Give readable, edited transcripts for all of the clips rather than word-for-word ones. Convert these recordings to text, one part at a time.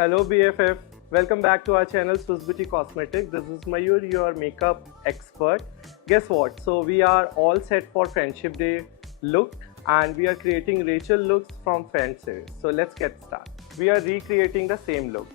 Hello BFF, welcome back to our channel Swiss Beauty Cosmetics. This is Mayur, your makeup expert. Guess what? So we are all set for Friendship Day look and we are creating Rachel looks from Friends series. So let's get started. We are recreating the same look.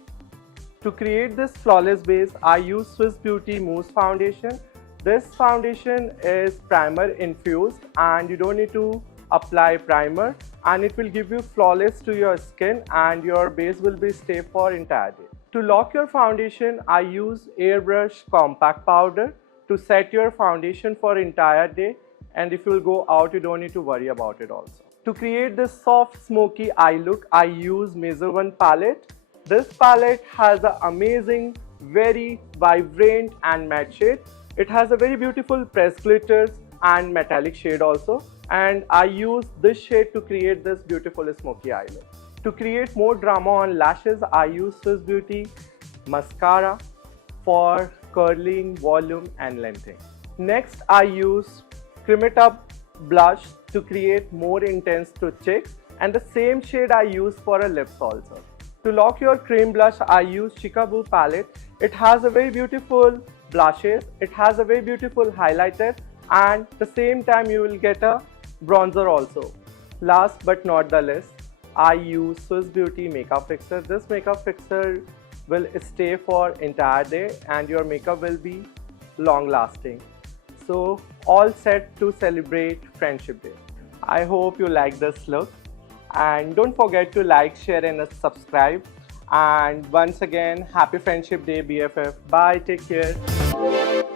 To create this flawless base, I use Swiss Beauty Mousse Foundation. This foundation is primer infused and you don't need to apply primer, and it will give you flawless to your skin and your base will be stay for entire day. To lock your foundation, I use airbrush compact powder to set your foundation for entire day, and if you will go out you don't need to worry about it also. To create this soft smoky eye look, I use Measure 1 palette. This palette has an amazing, very vibrant and matte shade. It has a very beautiful pressed glitters and metallic shade also, and I use this shade to create this beautiful smoky eye look. To create more drama on lashes, I use Swiss Beauty mascara for curling, volume and lengthening. Next, I use Cream It Up blush to create more intense to cheeks, and the same shade I use for a lips also. To lock your cream blush, I use Chickaboo palette. It has a very beautiful blushes, it has a very beautiful highlighter, and the same time you will get a bronzer also. Last but not the least, I use Swiss Beauty makeup fixer. This makeup fixer will stay for entire day and your makeup will be long lasting. So all set to celebrate Friendship Day. I hope you like this look, and don't forget to like, share and subscribe. And once again, happy Friendship Day BFF. Bye, take care.